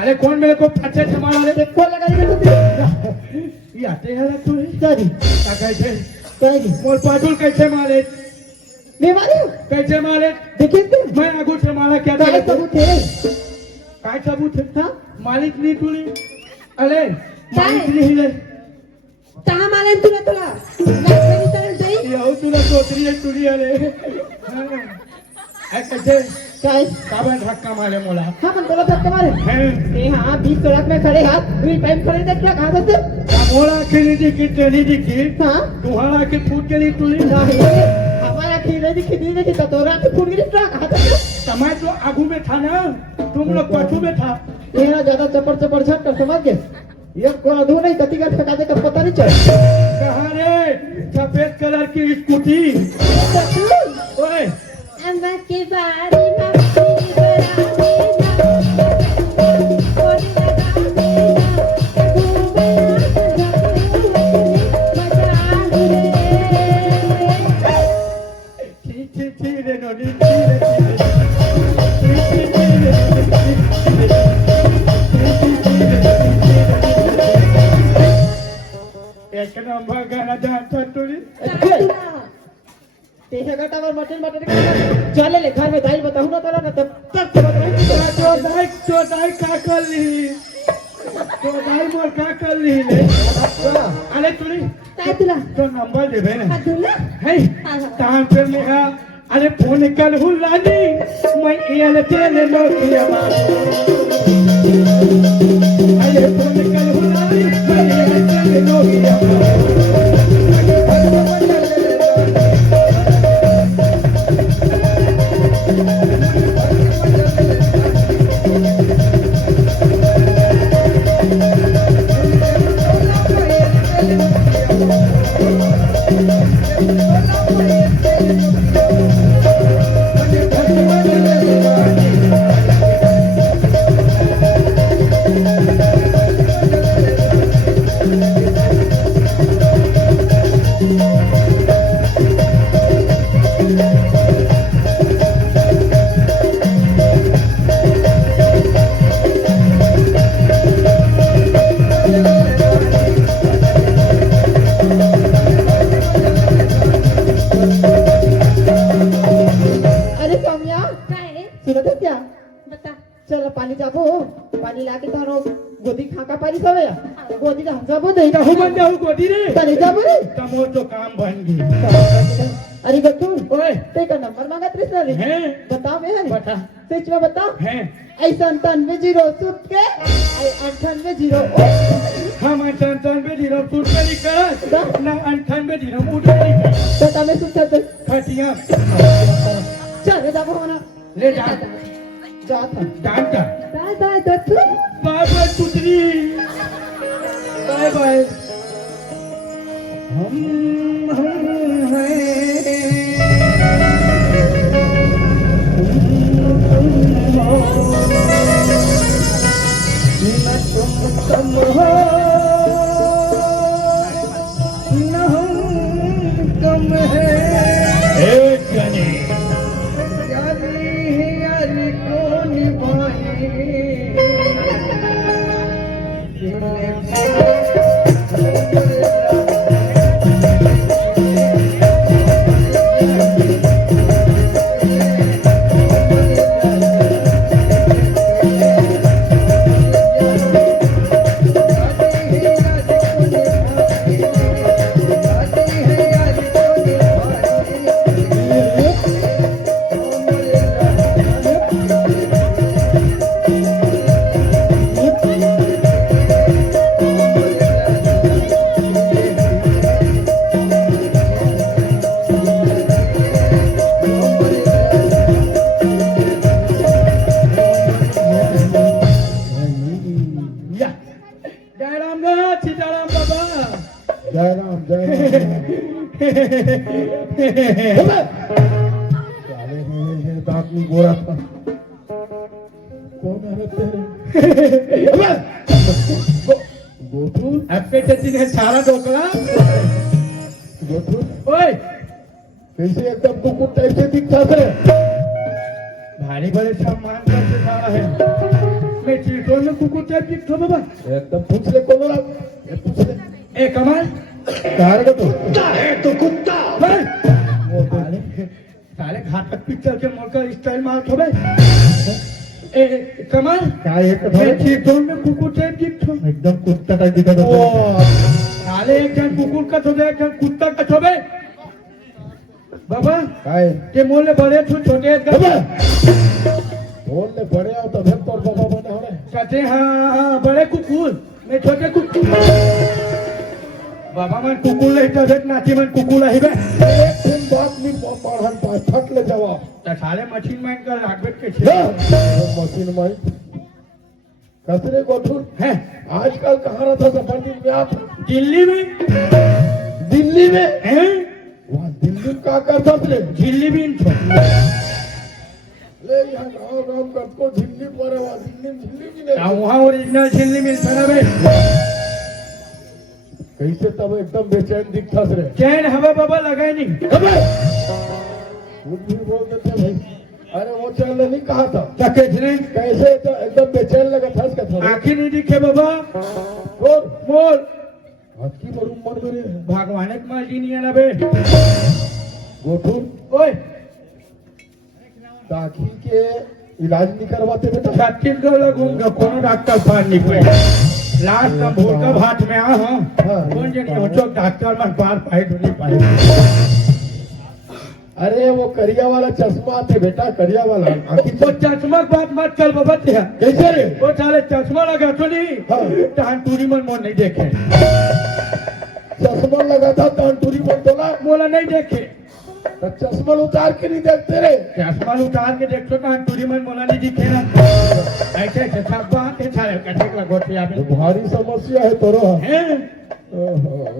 अरे कौन मेरे को फटे से मारा रे? देखो लगाई तो ये आते हैं तू दादी क्या कैसे दादी मोर पाटुल कैसे मारे? मैं मारी कैसे मारे? देखिए तो मैं आगू से मारा क्या था? काय सबूत है काय सबूत है? हाँ मालिक नहीं तुली अरे मालिक काय? नहीं रे कहाँ माले तुला तुला नाही तर जाई ये तुला सोतरी है तुली अरे कैसे काय काबन धक्का मारे मोला हाँ मन बोला धक्का मारे हैं ए हाँ 20 सड़क में खड़े हाथ व्हील पाइप खड़े देख क्या कहाँ से मोला खेली दिखी तेरी दिखी हाँ तुम्हारा के फूट गई तुली नहीं हमारा खीरे दिखी दी देखी तो तोरा के फूट गई ट्रक कहाँ से समय तो आगू में था ना तुम लोग पछू में था ये ना ज्यादा चपर चपर झट कर समझ गए ये कोई अधू नहीं कति का फेंका दे का पता नहीं चल कहाँ रे सफेद कलर की स्कूटी ओए अम्मा के बारी मम्मी बरानी ना कोरी लगा देना ची रे नोनी एक नंबर गाना डांस तुली तेरे घटावर मटन मटन चले ले घर में दाई बताऊं ना करो ना तब तक चोदाई का कर ली चोदाई मोर का कर ली ले अरे तुली काय तुला तो नंबर दे ना तुला है तान पर लिखा अरे फोन कर हुलानी मैं एल तेल नोकिया अरे फोन कर हुलानी मैं एल तेल नोकिया अरे सौम्या काय रे सुनो तो क्या बता चल पानी जाबो पानी लाके तारो गोदी खाका पारी सवे गोदी का हम जाबो नहीं कहू बन जाऊ गोदी रे चले जाबो रे तमो तो काम बन गई अरे गट्टू ओए ते का नंबर मांगा त्रिस रे हैं बताओ मैं है बता सच में बताओ हैं ऐसा 98 सुत के 98 हम 98 दिनों सूट पे निकल ना 98 दिनों उठ गई तो तमे सुत तो खटिया चल जाबो होना ले जा जा था डांटा बाय बाय गट्टू बाय बाय तुतरी बाय बाय हम तुम हो न हम कम है एक जने यारी को निभाए दांत में गोरा था कौन है तेरे गोठू आपके चाची ने सारा ढोकला गोठू ओए कैसे एकदम कुकुर टाइप से दिखता थे। भारी बड़े सम्मान करके खड़ा है। मैं चीटों में कुकुर टाइप दिखता बाबा। एकदम पूछ ले कौन रहा, ये पूछ ले। ए कमाल कहाँ का तो कुत्ता है तो कुत्ता। साले घातक पिक्चर के मोड़कर स्टाइल मारत होबे। ए कमाल क्या है तो मैं चीटों में कुकुर टाइप दिखता। एकदम कुत्ता टाइप दिखा था। साले एक जन कुकुर का तो दे, एक जन कुत्ता का तो बे। बाबा क्या है के मोले बड़े छु छोटे बाबा बोलने बड़े आओ तो फिर तोर बाबा बना हो रहे। कहते हाँ बड़े कुकुर मैं छोटे कुकुर। बाबा मन कुकुर ले तो देख नाची मन कुकुर रही बे। एक दिन बात नहीं पढ़न पाए फट ले जवाब। तो साले मशीन माइन कर लागबे के छे मशीन माई कसरे गोठुर है। आजकल कहाँ रहता था बंदी में आप दिल्ली में दिल्ली में हैं वहाँ दिल्ली में क्या करता थे दिल्ली में ले यहाँ गाँव गाँव करको दिल्ली पर वहाँ दिल्ली भी नहीं वहाँ ओरिजिनल दिल्ली में सारा बे। कैसे तब एकदम बेचैन दिखता थे। चैन हवा बाबा लगाए नहीं। अबे कुछ भी बोल देते भाई। अरे वो चैन नहीं कहा था क्या कहते कैसे तो एकदम बेचैन लगा था इसका था। आंखें नहीं दिखे बाबा। और बोल आज की बड़ी उम्र मेरे भगवान एक मर्जी नहीं है ना बे। गोठुर ओए दाखिल के इलाज नहीं करवाते बेटा। छत्तीसगढ़ लगूंगा कोनो डॉक्टर पार नहीं कोई। लास्ट का भोर का भाट में आ हाँ कौन जन हो चो डॉक्टर में पार पाए नहीं पाए। अरे वो करिया वाला चश्मा आते बेटा करिया वाला आँखी वो चश्मा की बात मत कर बाबा तेरा। कैसे रे वो साले चश्मा लगा तो नहीं हाँ। तहन पूरी मन नहीं देखे। चश्मा लगा था तानपुरी में बोला बोला नहीं देखे तो चश्मा उतार के नहीं देखते रे। चश्मा उतार के देखो तहन पूरी मन बोला नहीं दिखे ना। ऐसे ऐसे सब बात है साले कटे का गोटिया तो में भारी समस्या है तोरो हैं।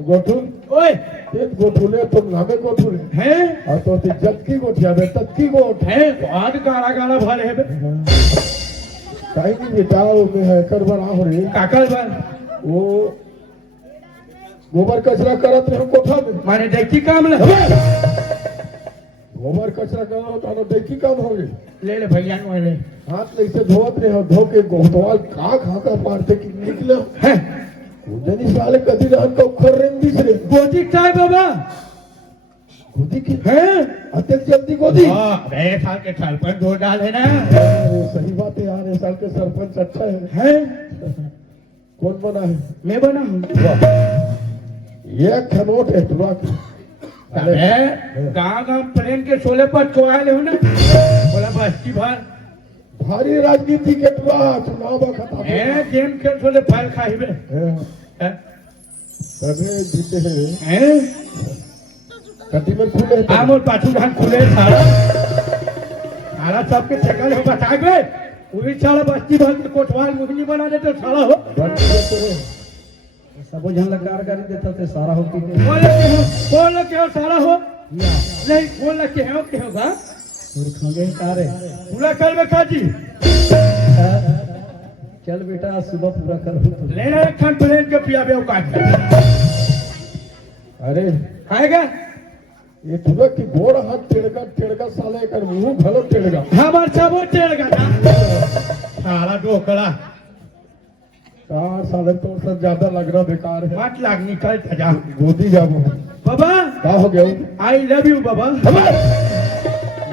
गोठुल ओए एक गोठुले तुम नामे गोठुले हैं और तो जत की गोठिया बे तत की गोठ हैं आज गाड़ा गाड़ा भरे है बे। कहीं नहीं बेटा वो में है कर बना हो रे काकल बन वो गोबर कचरा करत रहे कोठा में। माने देखी काम ले गोबर कचरा करना तो देखी काम हो गई। ले ले भैया नो ले हाथ ले से धोत रहे हो धो के गोहतवाल का खा मारते कि निकले हैं उदनी साले कदी रहन का उखर रेंग दिस रे गोदी चाय बाबा गोदी की हैं अत्यंत जल्दी गोदी। हां बे साल के साल पर दो डाल है ना। अरे सही बात है यार इस साल के सरपंच अच्छा है। हैं कौन बना है मैं बना हूं। ये खनोट है तुरा अरे गांव प्रेम के शोले पर चौड़ाए हो ना बोला बस्ती भर भारी राजनीति के तुरा चुनाव खत्म ए गेम के शोले फल खाइबे अबे जीते हैं हैं कटी में खुले आमोर पाछू धान खुले सारा सारा सबके ठेका ले बता गए वही साला बस्ती भर के कोटवाल मुखनी बना देते साला हो सब जन लगार देता थे सारा होती बोल के हो सारा हो नहीं बोल के होगा खंगे कारे पूरा कर बेटा जी। चल बेटा आज सुबह पूरा कर ले ले खान प्लेन के पिया बे काट अरे खाएगा ये तुरा की गोड़ हाथ टेढ़गा साले कर मुंह भलो टेढ़गा हमार सब वो टेढ़गा था सारा डोकला 4 साल तो सब ज्यादा लग रहा बेकार है। मत लाग निकल जा गोदी जाबो बाबा क्या हो गया आई लव यू बाबा।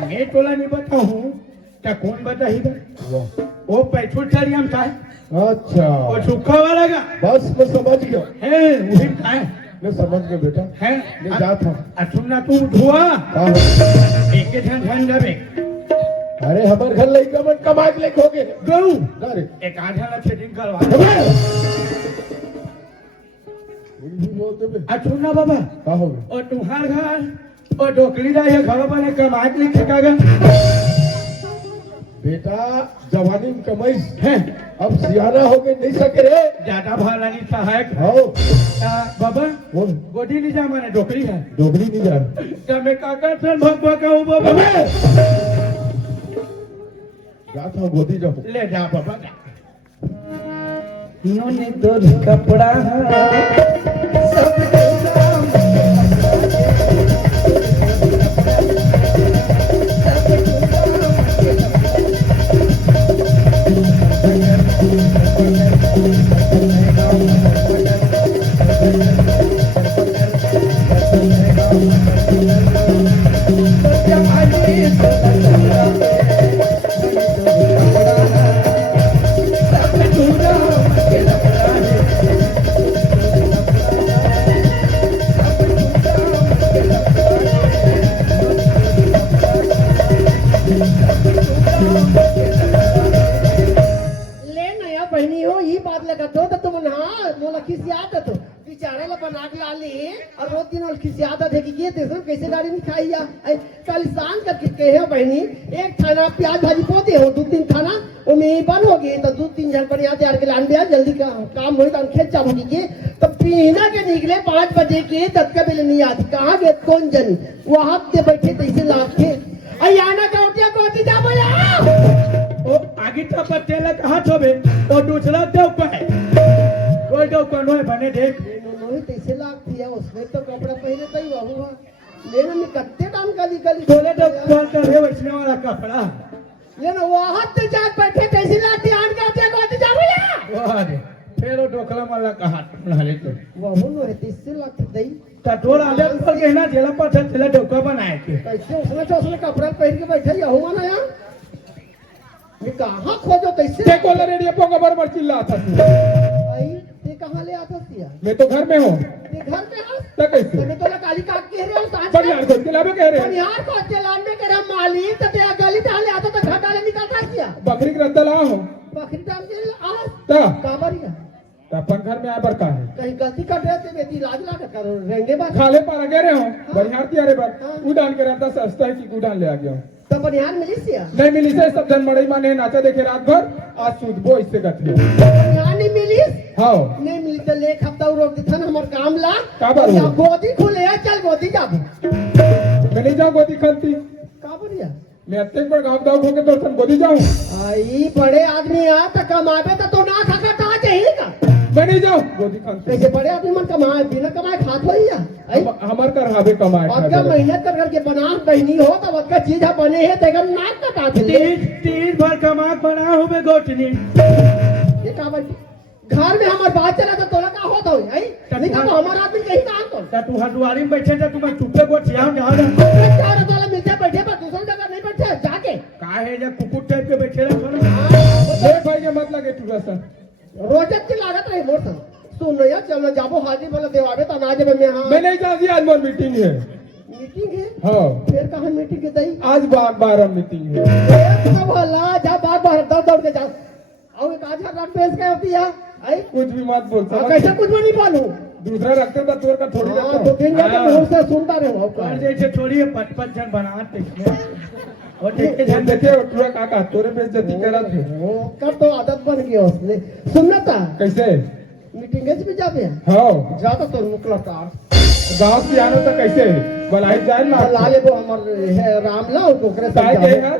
मैं तोला नहीं बताऊं क्या कौन बताएगा वो पैठुल चली हम का अच्छा वो सूखा वाला का बस मैं समझ गया है वही का है मैं समझ गया बेटा है मैं जाता हूँ। सुनना तू धुआ हाँ, हाँ। एक ध्यान देवे अरे हमारे घर लड़का मन कमा के लेके हो गए गऊ अरे एक आधा ला सेटिंग करवा भी बोल दे सुनना बाबा क्या हो गया और तुम्हार घर और डोकली रही है घर बने कमा के लिखे कागज बेटा जवानी में कमाई है अब सियाना हो गए नहीं सके रे ज्यादा भाला नहीं सहायक आओ बाबा बोल गोदी नहीं जा माने डोकली है डोगरी नहीं जा क्या मैं काका से भगभगाऊं बाबा जाता हूँ गोदी जाओ ले जा बाबा इन्होंने दो कपड़ा सब माली और रोज दिन और खिसियाता थे कि ये देखो कैसे गाड़ी में खाई या कल शाम करके कहे बहनी एक खाना प्याज भाजी पोते हो 2-3 खाना वो में बन हो गए तो 2-3 जन पर यहाँ तैयार के लान दिया जल्दी काम हो तो खेत चालू कीजिए तो पीना के निकले 5 बजे के तक का बिल नहीं आती कहाँ गए कौन जन वहां पे बैठे तैसे लाभ थे आना कौटिया कोती जा बोला ओ आगे तो पटेला कहाँ छोबे तो दूसरा देव का है कोई देव का नो है बने देख नोही तैसे लाभ थी उसमें तो कपड़ा पहने तई बहुआ लेना में कत्ते काम गली गली बोले तो कौन कर रहे वैसने वाला कपड़ा लेना वहां ते जा बैठे कैसे लाती आन का कोती जा बोला वाह रे फिर वो डोकला वाला कहाँ नहले तो बहु नो है तैसे लाभ दई टटोल आले पर कहना जेला पठन तेला डोका बनाए थे कैसे उसने कपड़ा पहन के बैठे यहू माना यार मैं कहाँ खोजो कैसे देखो ले रेडियो पोंगा बराबर चिल्लाता तू आई ते कहाँ ले आता सिया मैं तो घर में हूँ ते घर पे हंस तो कैसे तने तो काली काट के रे सांझ बनियान को खिलावे कह रहे बनियार को चलान में करे माली तो ते गली पे ले आता तो घाटा ले निकलता सिया बकरी के रद्दा ला हूँ बकरी डाल के आ ता काबरिया अपन घर में आ बर का है कहीं गलती कर रहे थे बेटी लाज ला कर करो रेंगे बात खाले पर गए रहे हो बनियार तियारे पर उड़ान के रद्दा सस्ता है कि उड़ान ले आ गया हूँ तो बनियान मिली सिया नहीं मिली से सब जन मड़ई माने नाचा देखे रात भर आज सूदबो इससे गथे बनियान नहीं मिली हाँ नहीं मिली तो ले हफ्ता रोक दे थन हमर काम ला का बात या हुआ? गोदी खुले है चल गोदी जाबो मैं नहीं जाऊँ गोदी खलती काबरिया मैं अत्ते पर गाँव दाव होके तो सन गोदी जाऊँ आई बड़े आदमी आ तो कमावे तो ना खा खा चाहिए का मैं नहीं जाऊँ गोदी खलती कैसे बड़े आदमी मन कमाए बिना कमाए खात हो या आई हमार कर हावे कमाए अक्का मेहनत कर करके बना बहनी हो तब अक्का चीज बने है तेगर नाक का काट ले तीन भर कमाक बना हुए गोटनी ये का बन घर में हमार बात चला तो तोला का होत हो आई नहीं तो हमार आदमी कहीं काम कर ता तू हटवारी में बैठे ता तुम्हें चुपे को छिया जा रहा चार वाला मिलते बैठे पर दूसरी जगह नहीं बैठे जाके का है जब कुकुर टाइप के बैठे रहे ले भाई के मत लगे तू सा रोजक की लागत रही मोर सा सुन या चलो जाबो हाजिर वाला देवावे तो ना जब मैं हां मैं नहीं जाती आज मोर मीटिंग है मीटिंग है हाँ फिर कहां मीटिंग के दई आज बार 12 मीटिंग है सब हल्ला जा बार बार दौड़ दौड़ के जाओ आओ एक आधा रात पेश क्या होती है आई कुछ भी मत बोल कैसे कुछ भी नहीं बोलूं दूसरा रखते तो तोर का थोड़ी हाँ, रखता तो दिन जाके मुंह से सुनता रहो और जैसे थोड़ी 55 जन बनाते और देखे ध्यान देखे तुरा काका तोरे पे जति करा थे कर तो आदत बन गई उसने सुनना था कैसे मीटिंग में जाते हैं हाँ ज्यादा तो मुकला का गांव से आनो तो कैसे बलाई जाए ना लाले वो हमर है रामला और कोकरे काय के है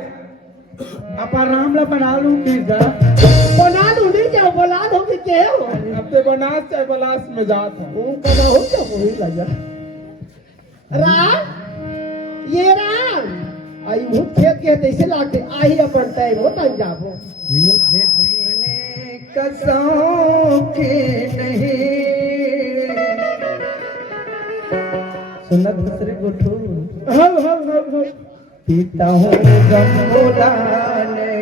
अपा रामला बना लूं पिज्जा बना लूं नहीं क्या बोला दो कि के हो अब ते बनास चाहे बलास में जात है उनका ना हो क्या वही लगा राम ये राम आई वो खेत के तैसे लाके आई अपन टाइम हो तन जाबो मुझे पीने का शौक नहीं सुना दूसरे को ठूर हम पीता हूँ गम बुलाने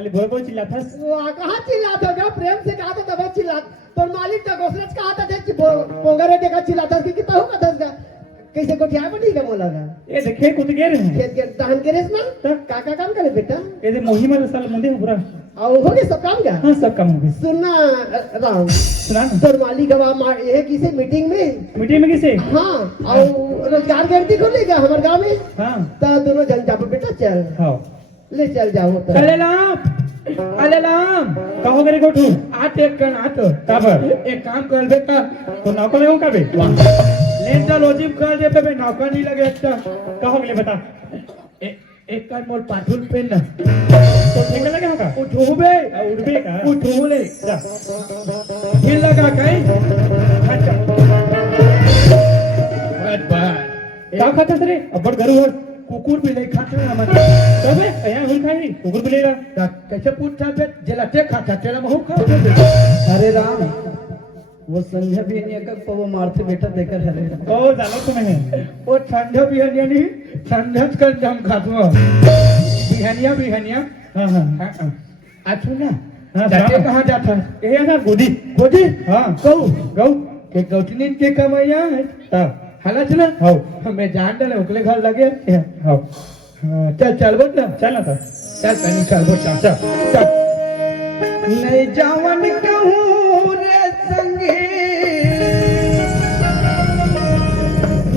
खाली बोल बोल चिल्लाता कहाँ चिल्लाता होगा प्रेम से कहा था तब चिल्ला तो मालिक का घोषणा कहा था कि पोंगरे देखा चिल्लाता कि कितना होगा दस का कैसे को ठिया बनी का बोला था ये देखे कुछ गे रहे खेत के दहन के रेस में तो काका काम करे बेटा ये दे मोही में साल मुंडे पूरा और हो गए सब काम का हां सब काम हो गए सुनना राम सुना ना तो मालिक गवा ये किसी मीटिंग में किसे हाँ और रोजगार गारंटी खोलेगा हमारे गांव में हां तो दोनों जन जाओ बेटा चल हां ले चल जाओ तो अले लाम कहो करे गोठू आठ एक कन आठ काबर एक काम कर दे का तो नौकर लेओ का बे लेन द लॉजिक कर दे पे नौकर नहीं लगे अच्छा कहो के बता एक कर मोर पाठुल पेन ना तो ठीक लगे होगा उठबे का उठोले जा हिल लगा कहीं अच्छा बट का खाता रे अब्बड़ गरु कुकुर बिलाई खाते हैं हम तबे यहाँ हुन खाई कुकुर बिलेगा कैसे पूछता बे जेला ते खाता तेरा महू खा अरे राम वो संध्या भी नहीं का पवो मारते बेटा देकर हरे ओ जानो तुम्हें वो ठंडा बिहनिया नहीं ठंडा कर दम खातो बिहनिया हाँ हाँ अच्छा ना जाते कहाँ जाता है ये ना गोदी गोदी हाँ गौ के गौतनीन के कमाइया है हाला चला हाँ मैं जान डाले उकले घर लगे हाँ चल चल बोल ना चल ना चल कहीं चल बोल चल चल नहीं जावन कहूँ रे संगे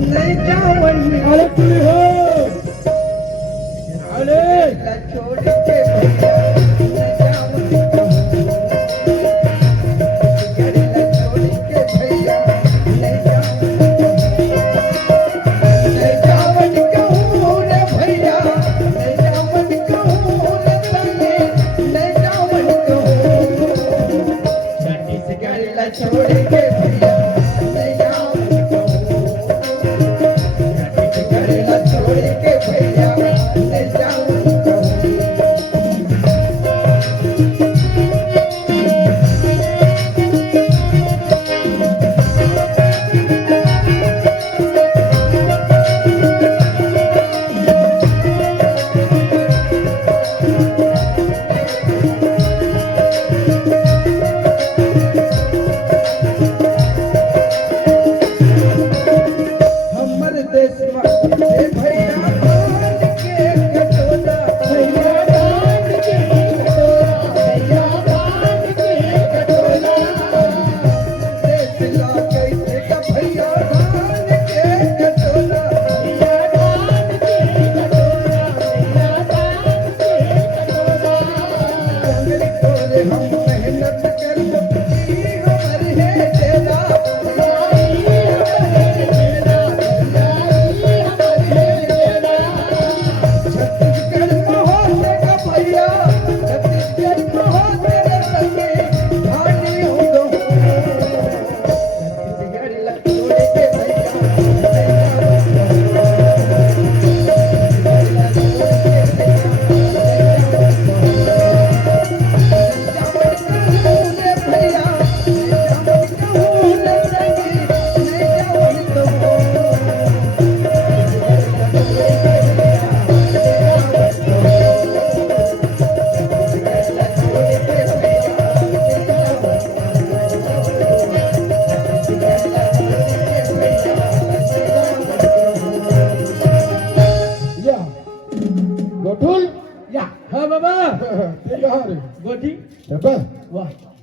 नहीं जावन अरे तू हो अरे छोड़ के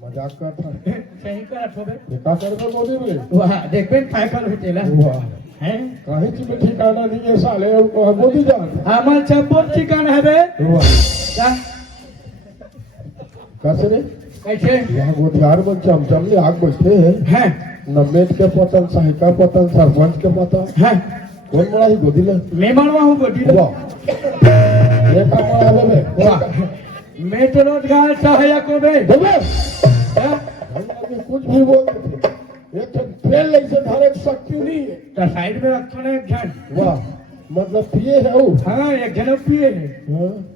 मजाक करता सही करा ठोबे का करबे गोदी में वाह देखबे काय कर भेटेला वाह हैं काहे चीज में ठिकाना नहीं है साले को गोदी जान हमार छप्पर ठिकाना है बे वाह का कैसे रे कैसे यहाँ गोदियार में चमचमली आग बैठे हैं नमेट के पतन सहायिका पतन सरपंच के पतन हैं कौन बड़ा ही गोदी ले मैं मारवा हूँ गोदी वाह ये काम बड़ा है बे वाह मैं तो रोजगार सहायक हो बे बे कुछ भी बोल देते एक फेल ऐसे धारे शक्ति नहीं है तो साइड में रखो ना एक जन वाह मतलब पिए है वो हाँ एक जन पिए है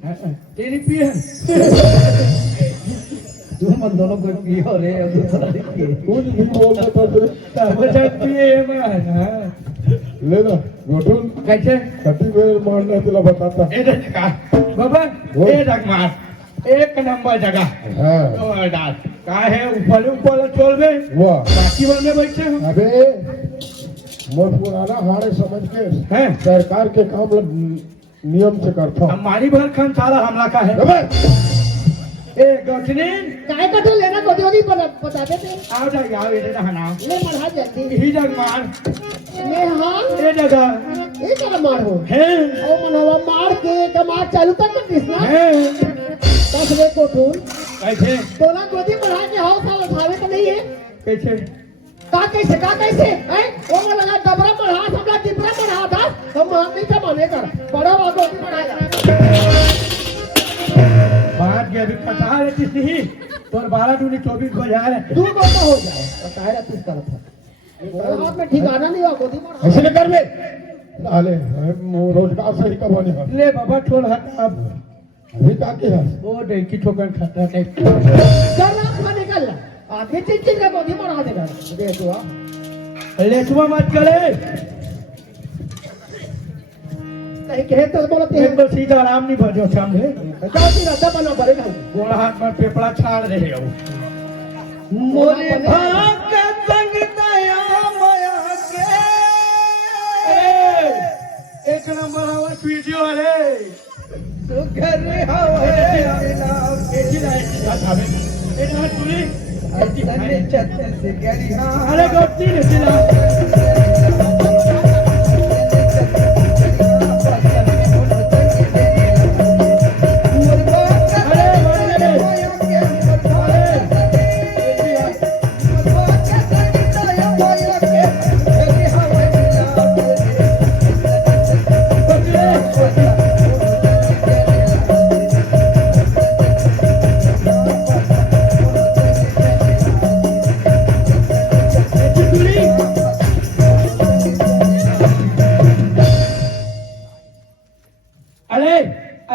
हाँ? तेरी पिए है तुम मन दोनों कोई पियो रे अब दूसरा पिए कुछ भी बोल देता तेरे सब जन पिए है मैं ले ना गोटुल कैसे कटी में मारना तेला बताता ए जगह बाबा ए जग मार एक नंबर जगह हाँ और डाल का है ऊपर चोल में वाह बाकी बंदे बैठे हो अबे मोर पुराना हारे समझ के हैं सरकार के काम नियम से करता हूँ हमारी भर खान सारा हमला का है अबे ए गठनीन काय का तो लेना गोदी बता देते आओ जाएगा आओ ये ना ले मरहा जल्दी ही जग मार ले हाँ ए जगह ये क्या मार हो है ओ मनवा मार के कमार चालू तक कर दिस ना है दस वे को टूल कैसे तोला गोदी बढ़ा के हाउ साल उठावे तो नहीं है कैसे का कैसे हैं वो में लगा डबरा बढ़ा सबला टिपरा बढ़ा था हम मान नहीं था माने कर बड़ा वा गोदी बढ़ाया बात के अभी पता है किसी तोर 12 दूनी 24 हो जा रहे तू को हो जाए बताया तू कर था हाथ में ठिकाना नहीं हुआ गोदी बढ़ा ऐसे कर बे साले रोजगार सही का बने है ले बाबा ठोल हाथ अब अभी का के है वो डेकी ठोकर खाता है चल रात में निकल आगे चिंचिन का बोधी बढ़ा देगा देखो लेसुआ मत करे कहीं कहे तो बोलते हैं एक तो सीधा आराम नहीं भजो समझे जाओ ती रद्दा बना पड़ेगा गोला हाथ में पेपड़ा छाड़ रहे हो मोरे भाग के संग दया माया के एक नंबर आवाज वीडियो वाले तो घर हवे अरे गोटी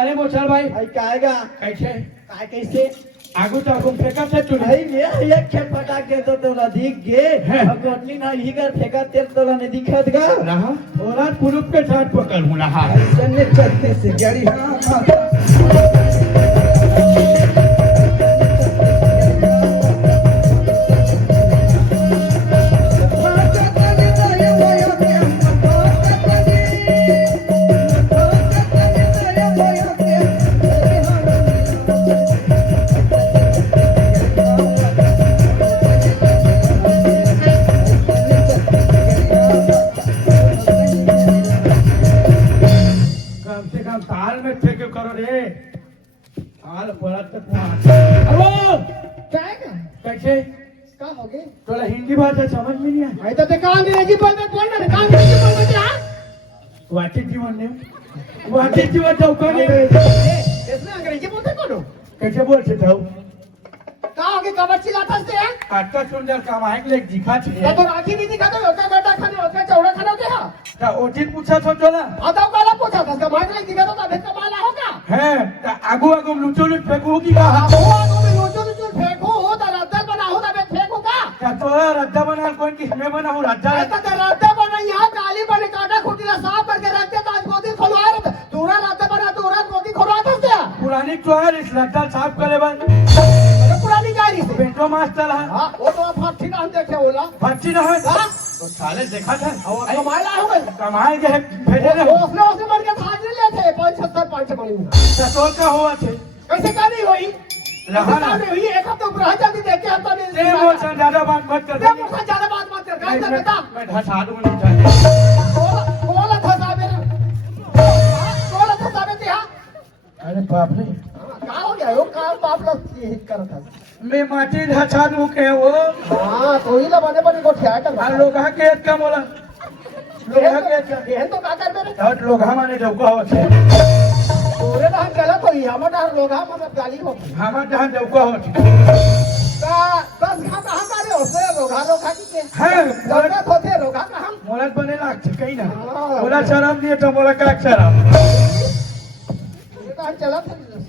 अरे मोचल भाई भाई काएगा कैसे काय कैसे आगू तो आगू फेंका से चुन भाई ये एक खेप फटाक के तो नदी गे अब कोटली ना ही कर फेंका तेल तो ना दिखत गा रहा और आज पुरुष के साथ पकड़ हूँ रहा चलने चलते से गाड़ी हां कम से कम ताल में फेंक करो रे ताल पड़ा तक हेलो काएगा कैसे का हो गए थोड़ा हिंदी भाषा समझ में नहीं आया भाई तो देखा अंग्रेजी बोलते कौन ना देखा अंग्रेजी बोलते हां वाचे जीवन ने वाचे जीवन चौका ने इसने अंग्रेजी बोलते कौन कैसे बोल से जाओ का हो गए कबर चिल्लाता से आता सुंदर कमाए के लिए दिखा छे तो राखी नहीं दिखा तो ओका गड्ढा खाने ओका चौड़ा खाने के हां ता ओटिन पूछा तो चला आता काला पूछा था कमाए के लिए दिखा तो तबे कमाला होगा है ता आगू आगू लुचो लुच फेंकू की का वो आगो में लोचो लोचो फेंको हो तो रद्दा बना हो तबे फेंको का ता तो रद्दा बना कौन की हमें बना हूं रद्दा ऐसा तो रद्दा बना यहाँ काली बने काटा खुटीला साफ करके रखते तो आज गोदी खोलवा रहे तोरा रद्दा बना तोरा गोदी खोलवा था क्या पुरानी चोर इस रद्दा साफ करे बन पुरानी गाड़ी से पेट्रो मास्टर है हां वो तो फाटी ना देखे होला फच्ची ना है हां तो साले देखा था और कमाला हो गए कमाए के भेजे ने उसने मर के हाजिर ले थे 75 बनी सतोल का हुआ थे कैसे का नहीं हुई रहा ना हुई एक हफ्ते ऊपर आ जाती देख के हफ्ता में ते वो ज्यादा बात मत कर ते मुझसे ज्यादा बात मत कर काय से बता मैं ढसा दूं नहीं चाहिए बोला था साबे बोला था साबे ते हां अरे बाप रे का हो गया वो का बाप लोग हिट कर था मैं माटी ढसा दूं के वो हां तो ही ला बने बने को ठिया कर आ लोग के का मोला लोग के ये तो का कर मेरे और लोग हमारे जौका हो छे तोरे ना गलत होई हमारा लोग मतलब गाली हो हमारे जहां जौका हो छे का बस कहां मारे हो से लोग के है गलत होते लोग कहां मोला बने लाग छे कहीं ना मोला शराब नहीं तो मोला का शराब ये तो चला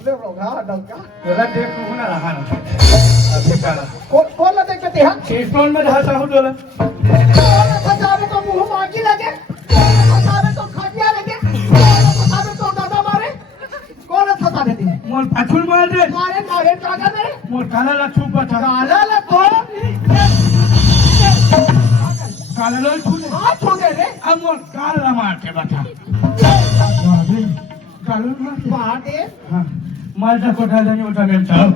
ले लोग डंका मोला देख तू ना रहा ना अभी काला कौन ला देखते हैं स्टेशन में ढसा हूं तोला कौन फसावे तो मुंह मांगी लगे कौन फसावे तो खटिया लगे कौन फसावे तो दादा मारे कौन फसावे दी मोर पाछुल मार दे मारे मारे का कर दे मोर काला ला छू पछा काला ला तो काला ला छू हाथ छोड़े रे अब मोर काला मार के बता काला मार दे हाँ मालटा को डाल देनी उठा मेरे साहब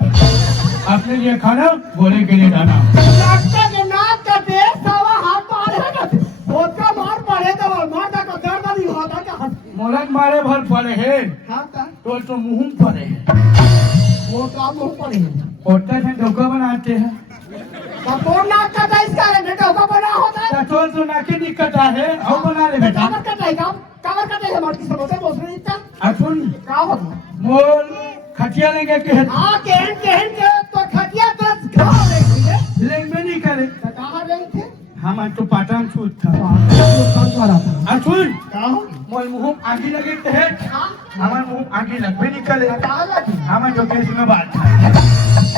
अपने लिए खाना बोले के लिए दाना डॉक्टर के नाक का दे सवा हाथ मारे करते उसका मार पड़े तो मार का दर्द नहीं होता क्या मोलक मारे भर पड़े हैं हां का तो मुंह पड़े हैं वो काम मुंह पड़े होता है धोखा बनाते हैं कपूर नाक का इसका है बेटा का बना होता है चटोल तो नाके दिक्कत है और बना ले बेटा कावर कटाई कावर कटाई हमारी किस्मत होते बोल रही था अपुन का होता मोल खटिया लेके के हां कहन के तो खटिया तो घाव रही है लेंग में नहीं करे कहां रही थे हमार तो पाटन छूट था सुन मोल मुंह आगे लगे थे हमार मुंह आगे लगबे निकले हमार जो केस में बात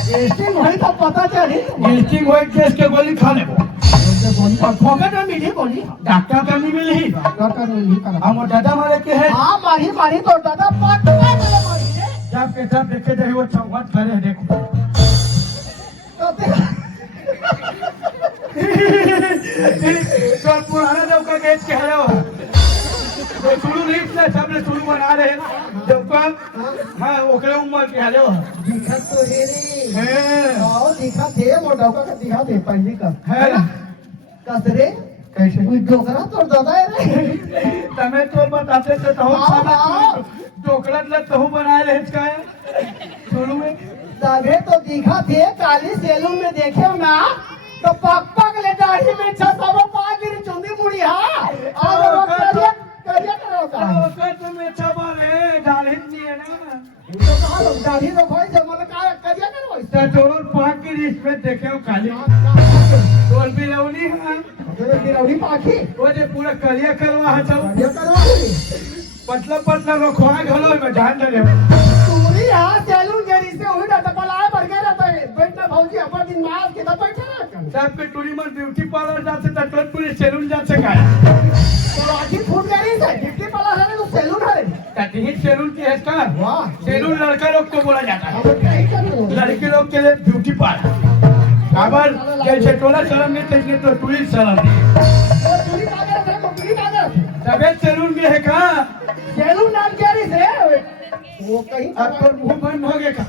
टेस्टिंग होई तो पता चली गिल्टिंग होए केस के गोली खा ले और फोकट में मिली गोली डॉक्टर का नहीं मिली डॉक्टर ने नहीं करा हम दादा मारे के है हाँ मारी तो दादा पटका चले मारी रे जब के तब देखे थे वो चौवट करे देखो तो तेरा कल पुराना जब का केस कह रहे हो तो शुरू नहीं थे सबने शुरू बना रहे जब का हाँ ओकरे उम्र के हाले हो दिखत तो है रे है आओ दिखा थे मोटा का दिखा दे पहले का है कसरे कैसे कोई डोकरा तो दादा है रे तमें तो बताते थे तो हाँ। डोकरा ले तो बनाए रहे इसका शुरू में तबे तो दिखा थे काली सैलून में देखे ना तो पक ले दाढ़ी में छसबो पागिरी चुंदी मुड़ी हां और वो करिया करो का ओकर तो में अच्छा बारे डाले नहीं है ना तो कहा लोग दाढ़ी रो भाई जब मन का करिया करो तो डोर पाक की रिश्त में देखे हो काली डोर भी लौनी है तेरे गिरौनी पाखी वो जे पूरा कलिया करवा है सब करिया करवा पतला रखवा घलो में जान दे पूरी हां सैलून गेरी से हुई ना टपलाए बढ़ गया रहता है बैठना भौजी अपन दिन मार के तब बैठा ना सब पे टूरी मन ब्यूटी पार्लर जाते तटवतपुर सैलून जाते का तो आखिर फूट गई है ब्यूटी पार्लर है तो सैलून है कहीं सैलून की है का वाह सैलून लड़का लोग को बोला जाता है अब क्या ही करूं लड़के लोग के लिए ब्यूटी पार्लर खबर जैसे टोला शर्म नहीं चाहिए तो टूरिस्ट शर्म और पूरी कागज है पूरी कागज सबे सैलून में है का सैलून नाम क्या रे से वो कहीं अब तो मुंह बंद हो गया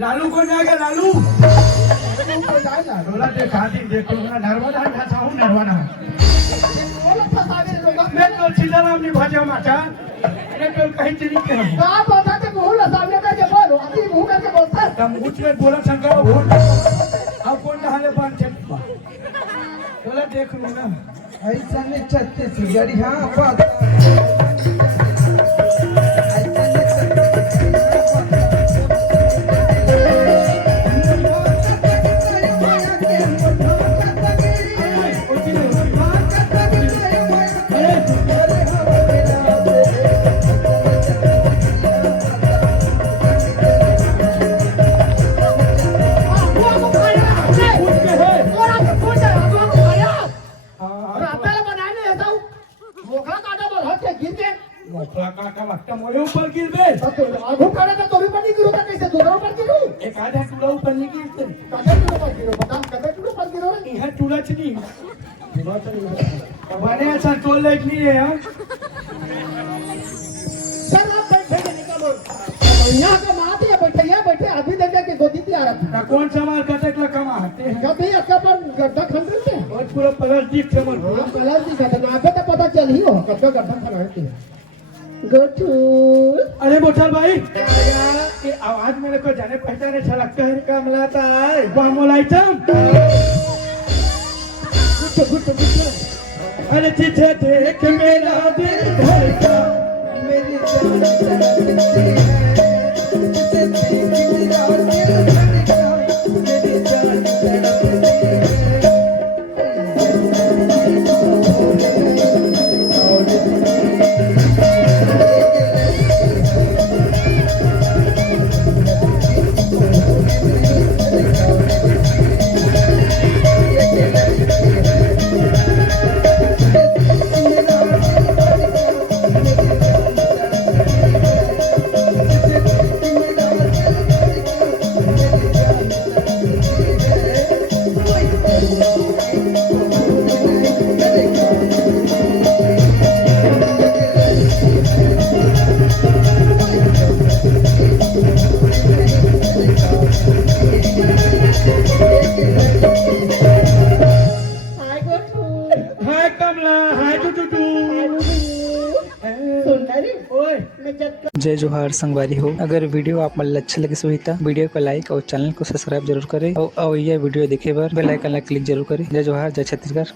लालू को जाएगा लालू को जाएगा टोला के खाती देखो ना नर्मदा ढासा हूँ नर्मदा वो लोग फंसा के लोग मैं तो चिल्ला नाम नहीं भाजा माचा मैं तो कहीं चली के हूँ का बोलता के मुंह ला सामने करके बोलो अपनी मुंह करके बोलता तब मुझ में बोला शंकर वोट अब कौन नहाले बांध चल टोला देख लो ना ऐसा नहीं चलते से गाड़ी हां बात मोखला काटा लगता मोरे ऊपर गिर बे आगू खड़ा था तो भी पड़ी गिरो था कैसे दूसरा ऊपर गिरो एक आधा टूला ऊपर नहीं गिरते कदे टूलो पर गिरो बता कदे टूलो पर गिरो यहाँ टूला नहीं बने ऐसा टोल लाइक नहीं है यहाँ सर आप बैठे निकलो यहाँ का माते या बैठे अभी तक के गोदी थी आ रहा ना कौन सा माल कटक ला कमा आते हैं कभी अक्का पर गड्ढा खंड से और पूरा प्लास्टिक से मत पूरा कलर दिखा था आगे तो पता चल ही हो कब गड्ढा खंड गोठू अरे बोतल भाई ये आवाज मेरे को जाने पहचाने अच्छा लगता है कमला ताई मोलाइटम अरे तुझे देख मेरा दिल धड़का मेरी जान चलती है तुझसे मेरा दिल धड़का मेरी जान चलती है हाय कमला हाय टू ओए जय जोहार संगवारी हो। अगर वीडियो आप मन अच्छा लगे सो तो वीडियो को लाइक और चैनल को सब्सक्राइब जरूर करें और यह वीडियो देखे बार बेल आइकन ला क्लिक जरूर करें। जय जोहार जय छत्तीसगढ़।